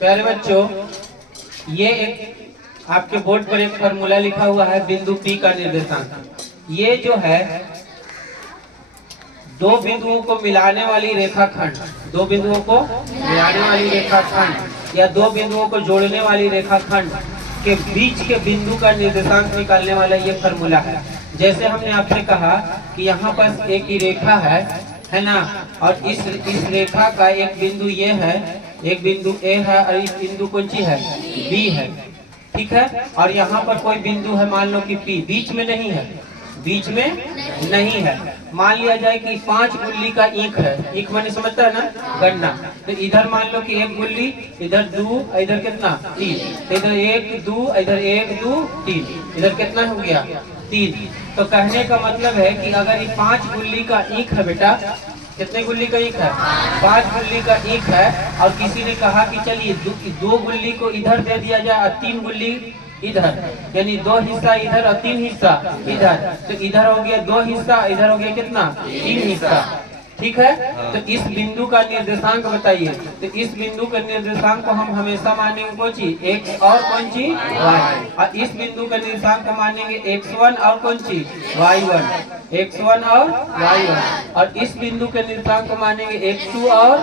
प्यारे बच्चों, ये एक आपके बोर्ड पर एक फॉर्मूला लिखा हुआ है बिंदु P का निर्देशांक। ये जो है दो बिंदुओं को मिलाने वाली रेखाखंड, दो बिंदुओं को मिलाने वाली रेखाखंड या दो बिंदुओं को जोड़ने वाली रेखाखंड के बीच के बिंदु का निर्देशांक निकालने वाला ये फॉर्मूला है। जैसे हमने आपसे कहा कि यहाँ पर एक ही रेखा है ना, और इस रेखा का एक बिंदु ये है, एक बिंदु ए है और इस बिंदु कौन सी है, बी है, ठीक है। और यहाँ पर कोई बिंदु है मान लो कि पी, बीच में नहीं है, बीच में नहीं है। मान लिया जाए कि 5 गुल्ली का ईख है, ईख मैंने समझता है ना, गन्ना। तो इधर मान लो कि 1 गुल्ली, इधर 2, इधर कितना 3, इधर 1 2, इधर 1 2 3, इधर कितना हो गया 3। तो कहने का मतलब है कि अगर ये 5 गुल्ली का ईख है बेटा, कितने गुल्ली का ईख है, 5 गुल्ली का ईख है, और किसी ने कहा कि चलिए 2 गुल्ली को इधर दे दिया जाए और 3 गुल्ली इधर, यानी 2 हिस्सा इधर और 3 हिस्सा इधर, तो इधर हो गया 2 हिस्सा, इधर हो गया कितना 3 हिस्सा, ठीक है। तो इस बिंदु का निर्देशांक बताइए। तो इस बिंदु के निर्देशांक को हम हमेशा मानेंगे कौन सी, x और कौन सी y, और इस बिंदु का निर्देशांक को मानेंगे x1 और कौन सी y1, x1 और y1, और इस बिंदु के निर्देशांक को मानेंगे x2 और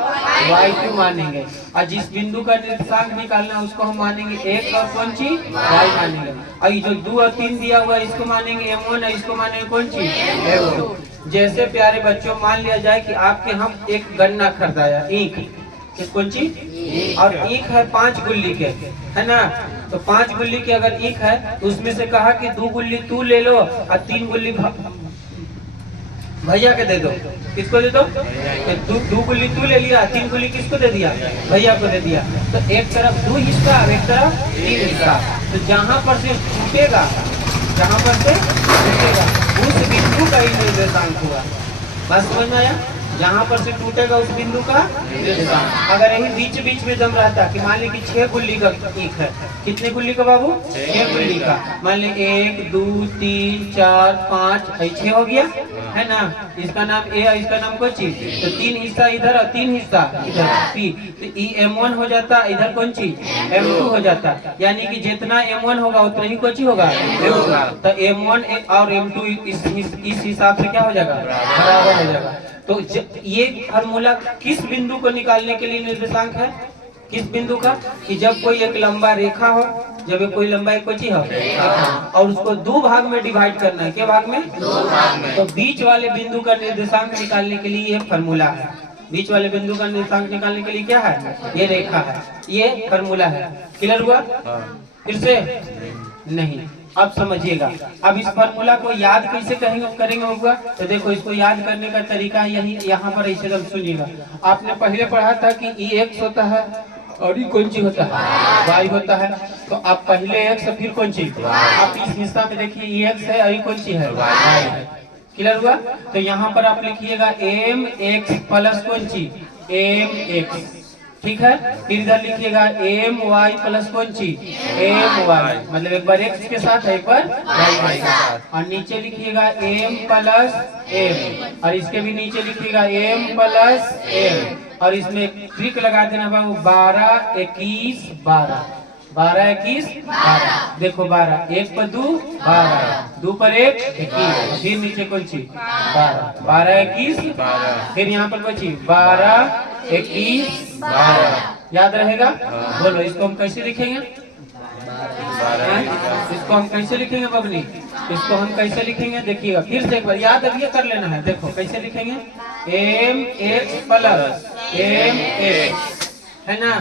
y2 मानेंगे, और जिस बिंदु का निर्देशांक निकालना उसको हम मानेंगे x और कौन सी y मानेंगे, और ये जो 2 और 3 दिया हुआ है इसको मानेंगे m1 और इसको मानेंगे कौन सी m2। जैसे प्यारे बच्चों मान लिया जाए कि आपके हम एक गन्ना खरीदाया, ईख, कौन सी, और ईख है 5 गुल्ली के, है ना। तो 5 गुल्ली के अगर ईख है तो उसमें से कहा कि 2 गुल्ली तू ले लो और 3 गुल्ली भैया के दे दो। किसको दे दो, 2 गुल्ली तू ले लिया, 3 गुल्ली किसको दे दिया, भैया को दे दिया। तो एक तरफ 2 हिस्सा और एक तरफ 3 हिस्सा। तो जहाँ पर से टूटेगा, जहाँ पर से टूटेगा उस बिंदु का ही निर्देशांक हुआ। बस समझ में आया, जहाँ पर से टूटेगा उस बिंदु का निर्देशांक। अगर यही बीच बीच में दम रहता कि मान ली कि 6 गुल्ली का ईख है, कितने गुल्ली का बाबू, 6 गुल्ली का, मान ली 1 2 3 4 5 6 हो गया, है ना। इसका नाम ए और इसका नाम कौन सी, तो 3 हिस्सा इधर और 3 हिस्सा इधर पी, तो ई m1 हो जाता, इधर कौन सी m2 हो जाता, यानी कि जितना m1 होगा उतना ही कौन सी होगा m2। तो m1 और m2 इस हिसाब से क्या हो जाएगा, बराबर हो जाएगा। तो ये फार्मूला किस बिंदु को निकालने के लिए निर्देशांक है, किस बिंदु का, कि जब कोई एक लंबा रेखा हो, जब कोई लंबाई कोई हो और उसको 2 भाग में डिवाइड करना है, क्या भाग में, 2 भाग में, तो बीच वाले बिंदु का निर्देशांक निकालने के लिए ये फार्मूला है। बीच वाले बिंदु का निर्देशांक निकालने के लिए क्या है, ये रेखा है, ये फार्मूला है। क्लियर हुआ, फिर से नहीं, अब समझिएगा। अब इस फार्मूला को याद कैसे करेंगे होगा, तो देखो इसको याद करने का तरीका यही, यहाँ पर ऐसे एकदम सुनिएगा। आपने पहले पढ़ा था कि ई एक्स होता है और ये कौन सी होता है, वाई होता है। तो आप पहले एक्स फिर कौन सी, आप इस हिस्सा में देखिए ई एक्स है और ये कौन सी है, वाई है। क्लियर हुआ, तो यहाँ पर आप लिखिएगा एम एक्स प्लस कौन सी एम एक्स, ठीक है। फिर इधर लिखिएगा एम वाई प्लस कौन सी एम वाई, मतलब एक बार एक्स के साथ है एक बार वाई के साथ, और नीचे लिखिएगा एम प्लस एम, और इसके भी नीचे लिखिएगा एम प्लस एम, और इसमें ट्रिक लगा देना बाबू 12 21 12, 12 21 12, देखो 12 1 पर 2 12, 2 पर 1 21, फिर नीचे कौन सी 12, 12 21 12, फिर यहाँ पर कौन सी 12 21 12, याद रहेगा। बोलो इसको हम कैसे लिखेंगे, इसको हम कैसे लिखेंगे बबली, इसको हम कैसे लिखेंगे, देखिएगा फिर से एक बार याद अभी कर लेना है। देखो कैसे लिखेंगे, M X plus M X, है ना,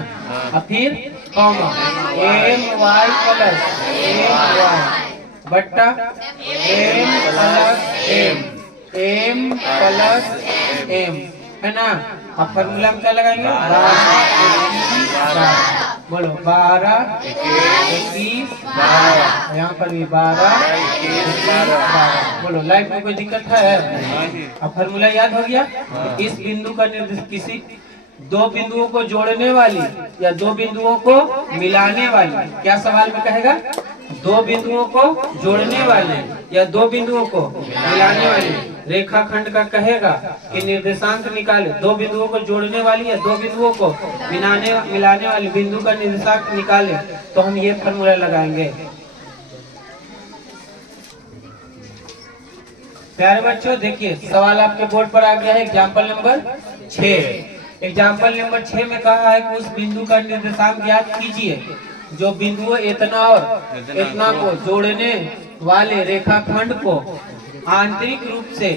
और फिर comma M Y plus M Y बट्टा M plus M plus M, है ना। अब फार्मूला में क्या लगाएंगे, 12 बोलो 12 21 12, यहाँ पर भी 12 21 12, बोलो लाइफ में कोई दिक्कत है। अब फार्मूला याद हो गया। इस बिंदु का निर्देश किसी 2 बिंदुओं को जोड़ने वाली या 2 बिंदुओं को मिलाने वाली, क्या सवाल में कहेगा, 2 बिंदुओं को जोड़ने वाले या 2 बिंदुओं को मिलाने वाली रेखाखंड का कहेगा कि निर्देशांक निकाले, दो बिंदुओं को जोड़ने वाली है, दो बिंदुओं को मिलाने वाली बिंदु का निर्देशांक निकाले, तो हम ये फॉर्मूला लगाएंगे। प्यारे बच्चों देखिए, सवाल आपके बोर्ड पर आ गया है एग्जाम्पल नंबर 6। एग्जाम्पल नंबर 6 में कहा है कि उस बिंदु का निर्देशांक ज्ञात कीजिए जो बिंदुओं इतना और इतना को जोड़ने वाले रेखाखंड को आंतरिक रूप से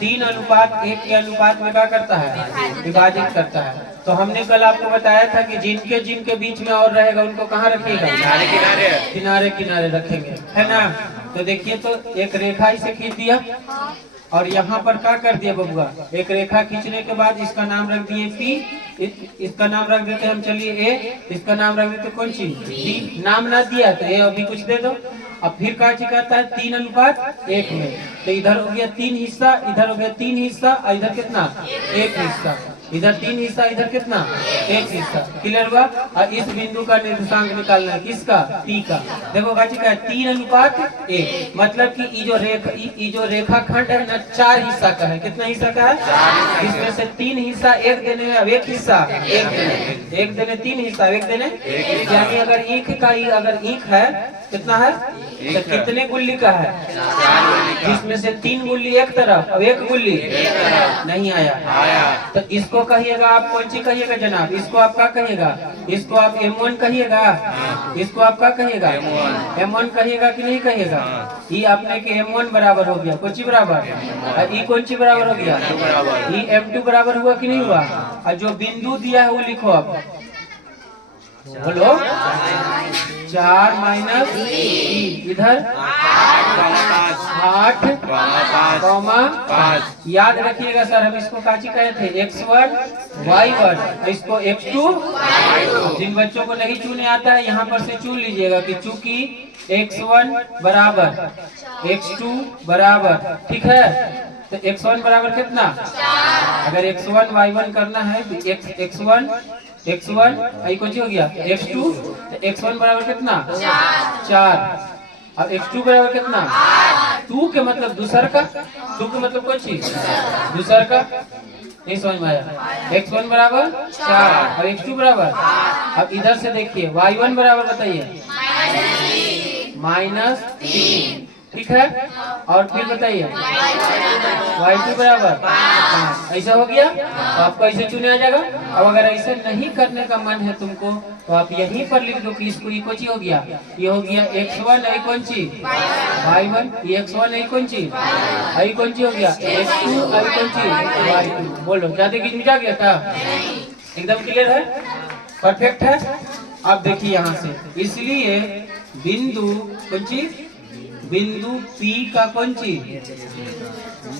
3:1 के अनुपात में क्या करता है, विभाजित करता है। तो हमने कल आपको बताया था कि जिनके जिनके बीच में और रहेगा उनको कहाँ रखिएगा, किनारे किनारे रखेंगे, है ना। तो देखिए, तो एक रेखा इसे खींच दिया और यहाँ पर क्या कर दिया बबुआ, एक रेखा खींचने के बाद इसका नाम रख दिए P, इसका नाम रख देते हम चलिए A, इसका नाम रख देते कौन सी B। नाम ना दिया तो ये अभी कुछ दे दो। अब फिर क्या कहता है 3:1 में, तो इधर हो गया 3 हिस्सा, इधर हो गया 3 हिस्सा और इधर कितना 1 हिस्सा, इधर 3 हिस्सा, इधर कितना 1 हिस्सा। क्लियर हुआ। और इस बिंदु का निर्देशांक निकालना है, किसका, P का। देखो का 3:1, मतलब कि ये जो रेखाखंड है ना 4 हिस्सा का है। कितना हिस्सा का है, इसमें से 3 हिस्सा एक देने, अब 1 हिस्सा एक देने 3 हिस्सा एक देने, यानी अगर ईख का अगर ईख है कितना है, तो कितने गुल्ली का है, जिसमें से 3 गुल्ली एक तरफ, अब 1 गुल्ली नहीं आया। तो इसको कहिएगा आप कौन सी कहिएगा जनाब, इसको आप क्या कहिएगा, इसको आप M1 कहिएगा, इसको आप क्या कहिएगा M1 कहिएगा कि नहीं कहिएगा। ये अपने के M1 बराबर हो गया, कौन सी बराबर, और ये कौन सी बराबर हो गया, ये M2 बराबर हुआ कि नहीं हुआ। और जो बिंदु दिया है वो लिखो, अब बोलो 4 - 3, इधर 8,5। याद रखिएगा सर, हम इसको काची कहे थे X1 Y1, इसको X2। जिन बच्चों को नहीं चुने आता है यहाँ पर से चुन लीजिएगा कि चूंकि X1 बराबर X2 बराबर, ठीक है, तो X1 बराबर कितना, अगर X1 Y1 करना है तो X1 आई कौन सी हो गया X2, तो X1 बराबर कितना 4, और X2 बराबर कितना 2 के मतलब दूसर का, 2 के मतलब कौन सी दूसर का, नहीं समझ में आया। X1 बराबर 4 और X2 बराबर, अब इधर से देखिए Y1 बराबर बताइए -3, ठीक है, और फिर बताइए Y2 बराबर, ऐसा हो गया। तो आपको ऐसे चुने आ जाएगा। अब अगर ऐसे नहीं करने का मन है तुमको तो आप यहीं पर लिख दो कि इसको ये कौन सी हो गया, ये हो गया X1 आई कौन सी Y1, ये X1 आई कौन सी हो गया X2 आई कौन सी Y2। बोलो ज्यादा गिनमिटा गया था, एकदम क्लियर है, परफेक्ट है। अब देखिए यहाँ से, इसलिए बिंदु कौन सी, बिंदु P का कौन सी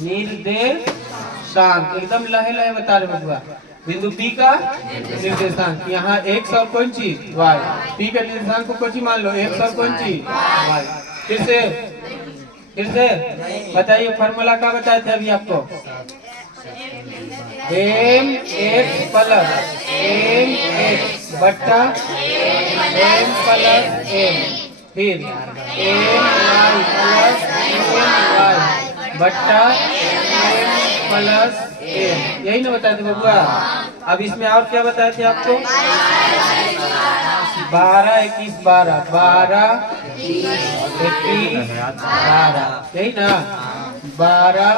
निर्देशांक, एकदम लहे लहे बता रहे बबुआ, बिंदु P का निर्देशांक यहाँ X और कौन सी Y, P का निर्देशांक को कौन सी मान लो X और कौन सी Y। फिर से बताइए, फॉर्मूला क्या बताए थे अभी आपको, mx प्लस mx बट्टा m प्लस m, फिर my प्लस my बट्टा m प्लस m, यही ना बताए थे बबुआ। अब इसमें और क्या बताए थे आपको, 12 21 12 12 21 12, यही ना 12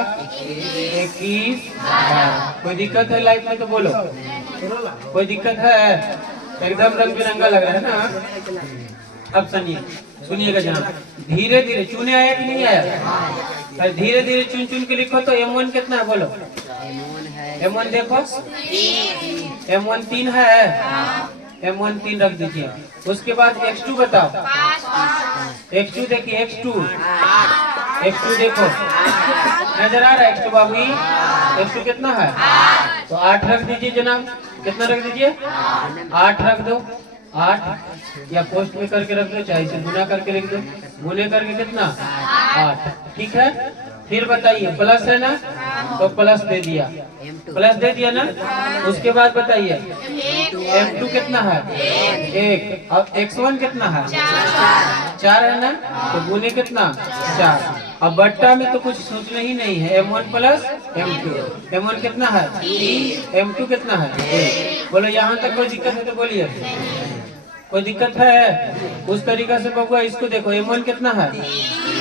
21 12। कोई दिक्कत है लाइफ में तो बोलो, कोई दिक्कत है, एकदम रंग बिरंगा लग रहा है ना। अब सुनिएगा जनाब, धीरे धीरे चुने आया कि नहीं आया, धीरे धीरे चुन चुन के लिखो। तो M1 कितना है बोलो, M1 देखो, M1 3 है, M1 3 रख दीजिए। उसके बाद X2 बताओ, X2 देखिए X2 देखो, नजर आ रहा है X2 बाबू, X2 कितना है, तो 8 रख दीजिए जनाब, कितना रख दीजिए 8 रख दो, 8 या पोस्ट में करके रख दो, चाहे इसे गुना करके लिख दो, गुने करके कितना 8, ठीक है। फिर बताइए प्लस है ना, तो प्लस दे दिया ना। उसके बाद बताइए M2 कितना है 1, और X1 कितना है 4 है ना, तो गुने कितना 4, अब बट्टा में तो कुछ सोचना ही नहीं है। M1 plus M2। M1 कितना है 3, M2 कितना है 1। बोलो यहाँ तक कोई दिक्कत है तो बोलिए। कोई दिक्कत है? उस तरीका से बबुआ इसको देखो, M1 कितना है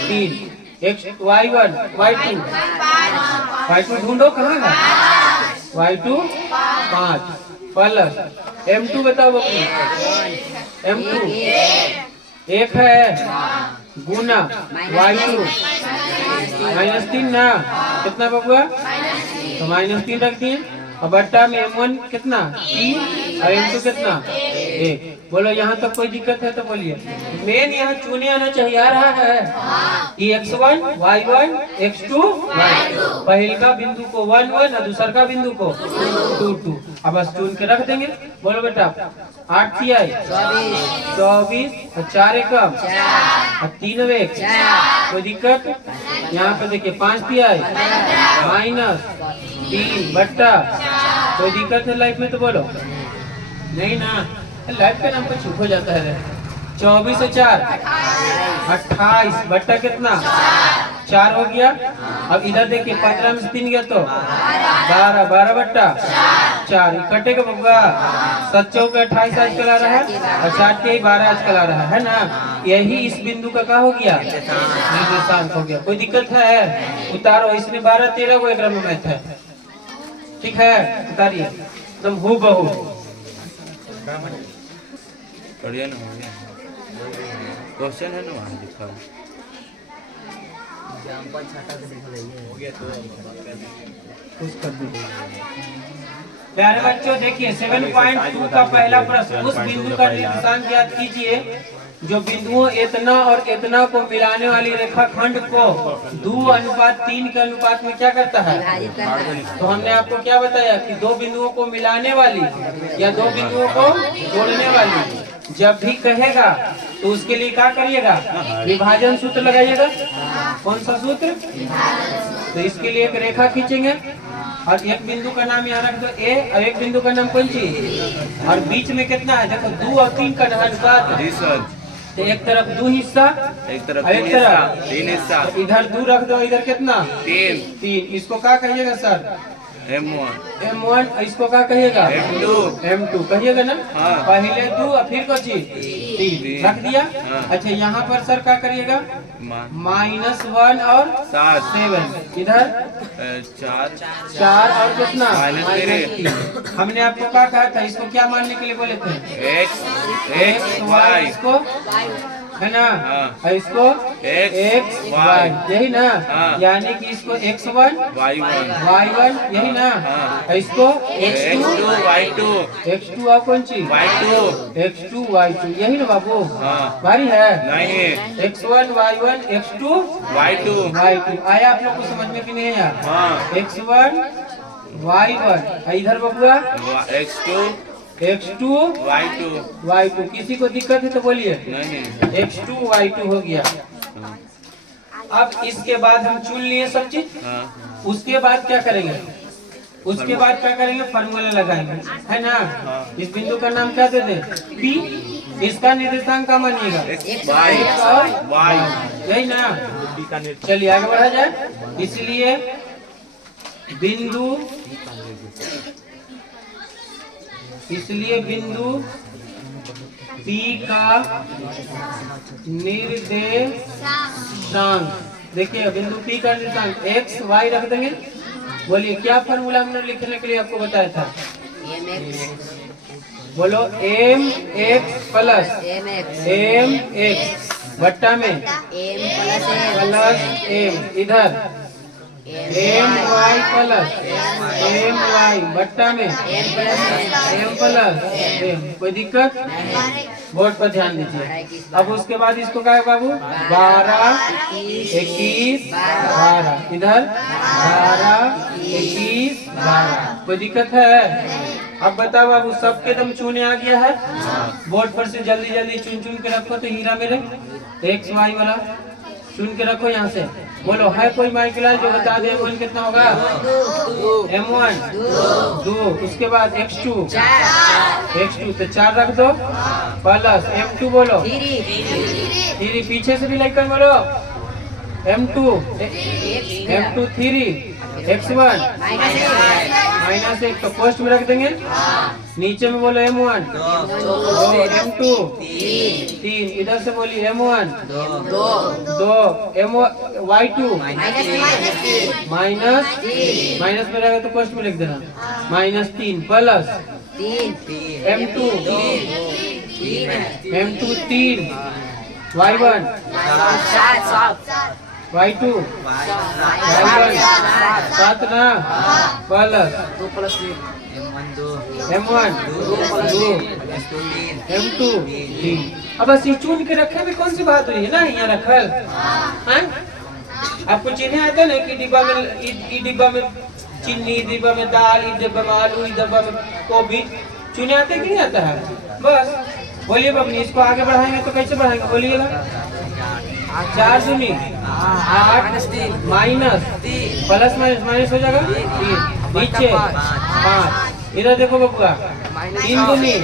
3, Y1 Y2 ढूंढो कहाँ है, Y2 5 प्लस M2 बताओ बबुआ, M2 1 है गुना Y2 -3 ना, कितना बबुआ, तो -3 रख दिए। और बट्टा में M1 कितना 3 और M2 कितना 1। बोलो यहाँ तक कोई दिक्कत है तो बोलिए। मेन यहाँ चुने आना चाहिए, आ रहा है कि X1 Y1 X2 Y2। पहल का बिंदु को 1 1 और दूसर का बिंदु को 2 2। अब बस चुन के रख देंगे। बोलो बेटा 8 3 24 और 4 एकम और 3 1। कोई दिक्कत? यहाँ पे देखिए 5 3 -3 बट्टा। कोई दिक्कत है लाइफ में तो बोलो नहीं ना। लाइफ का नाम पर चुप हो जाता है। 24 और 4 28 बट्टा कितना 4 हो गया। अब इधर देखिए 15 में से 3 गया तो 12 12 बट्टा 4 इकट्ठे का बब्बा। 7 चौके 28 आजकल आ रहा है और 4 के 12 आजकल आ रहा है ना। यही इस बिंदु का क्या हो गया, निर्देशांक हो गया। कोई दिक्कत है? उतारो, इसमें 12 13 को एक में मैथ है, ठीक है, उतारिए एकदम हूबहू। क्वेश्चन है ना वहाँ लिखा प्यारे बच्चों देखिए 7.2 का पहला प्रश्न। उस बिंदु का निर्देशांक ज्ञात कीजिए जो बिंदुओं इतना और इतना को मिलाने वाली रेखाखंड को 2:3 के अनुपात में क्या करता है। तो हमने आपको क्या बताया कि दो बिंदुओं को मिलाने वाली या दो बिंदुओं को जोड़ने वाली जब भी कहेगा तो उसके लिए क्या करिएगा, विभाजन सूत्र लगाइएगा। कौन सा सूत्र? तो इसके लिए एक रेखा खींचेंगे और एक बिंदु का नाम यहाँ रख दो A और एक बिंदु का नाम कौन सी, और बीच में कितना है देखो 2 और 3 का अनुपात। तो एक तरफ 2 हिस्सा, एक तरफ 3 हिस्सा। तो इधर 2 रख दो, इधर कितना 3। इसको क्या कहिएगा सर? M1। इसको क्या कहिएगा? M2 कहिएगा ना। हाँ। पहले 2 और फिर कुछ 3 रख दिया। हाँ। अच्छा यहाँ पर सर क्या करिएगा? -1 और 7। इधर 4 और कितना -3। हमने आपको क्या कहा था, इसको क्या मानने के लिए बोले थे? X Y, इसको है ना। हाँ। इसको X Y यही ना। हाँ। यानी कि इसको X1 Y1 यही ना। हाँ। इसको X2 Y2 और कौन सी X2 Y2 यही ना बाबू। हाँ। भारी है नहीं। X1 Y1 X2 Y2 आया आप लोग को समझ में कि नहीं आया? हाँ। X1 Y1 इधर बबुआ X2 Y2। किसी को दिक्कत है तो बोलिए नहीं। X2 Y2 हो गया। अब इसके बाद हम चुन लिए सब चीज। हाँ। उसके बाद क्या करेंगे? उसके बाद क्या करेंगे? फार्मूला लगाएंगे, है ना। हाँ। इस बिंदु का नाम क्या दे दें? P। इसका निर्देशांक क्या मानिएगा? X और Y यही ना। चलिए आगे बढ़ा जाए। इसलिए बिंदु P का निर्देशांक देखिए, बिंदु P का निर्देशांक X Y रख देंगे। बोलिए क्या फॉर्मूला हमने लिखने के लिए आपको बताया था? बोलो MX प्लस MX बट्टा में प्लस M इधर MY प्लस MY बट्टा में M प्लस M। कोई दिक्कत? बोर्ड पर ध्यान दीजिए। अब उसके बाद इसको क्या है बाबू? 12 21 12 इधर 12 21 12। कोई दिक्कत है? अब बताओ बाबू, सबके दम चुने आ गया है। बोर्ड पर से जल्दी जल्दी चुन के रखो तो हीरा मेरे X Y वाला चुन के रखो यहाँ से। बोलो है कोई माइकल जो बता दे M1 कितना होगा? M1 2। उसके बाद X2 तो 4 रख दो प्लस M2 बोलो 3। पीछे से भी लेकर बोलो M2 M2 3 x1 माइनस 1 तो फर्स्ट में रख देंगे। नीचे में बोलो M1 2 M2 3 इधर से बोलिए M1 2 Y2 माइनस में रहेगा तो फर्स्ट में लिख देना -3 प्लस M2 3 Y1 Y2 7 ना प्लस M1 2 M2 3। अब बस ये चुन के रखे में कौन सी बात हुई है ना, यहाँ रखल हैं? आपको चिन्ह आता है ना कि डिब्बा में डिब्बा में चीनी, डिब्बा में दाल, इस डिब्बा में आलू, इस डिब्बा में गोभी, चुने आते कि नहीं आता है? बस बोलिए बबनी, इसको आगे बढ़ाएंगे तो कैसे बढ़ाएंगे बोलिएगा? 4 दूनी 8 माइनस प्लस माइनस हो जाएगा 3 नीचे 5 इधर देखो बबुआ 3 दूनी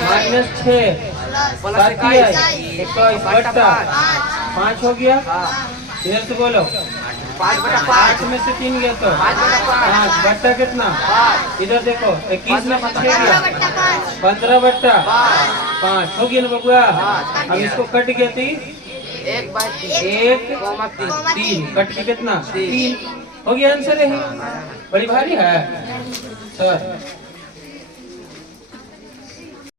-6 21 बट्टा 5 हो गया। इधर से बोलो 5 में से 3 गया तो 5 बट्टा कितना? इधर देखो 21 में 6 गया 15 बट्टा 5 हो गया ना बबुआ। अब इसको कट गया 3 कट के कितना 3 हो गया। आंसर यही बड़ी भारी है सर।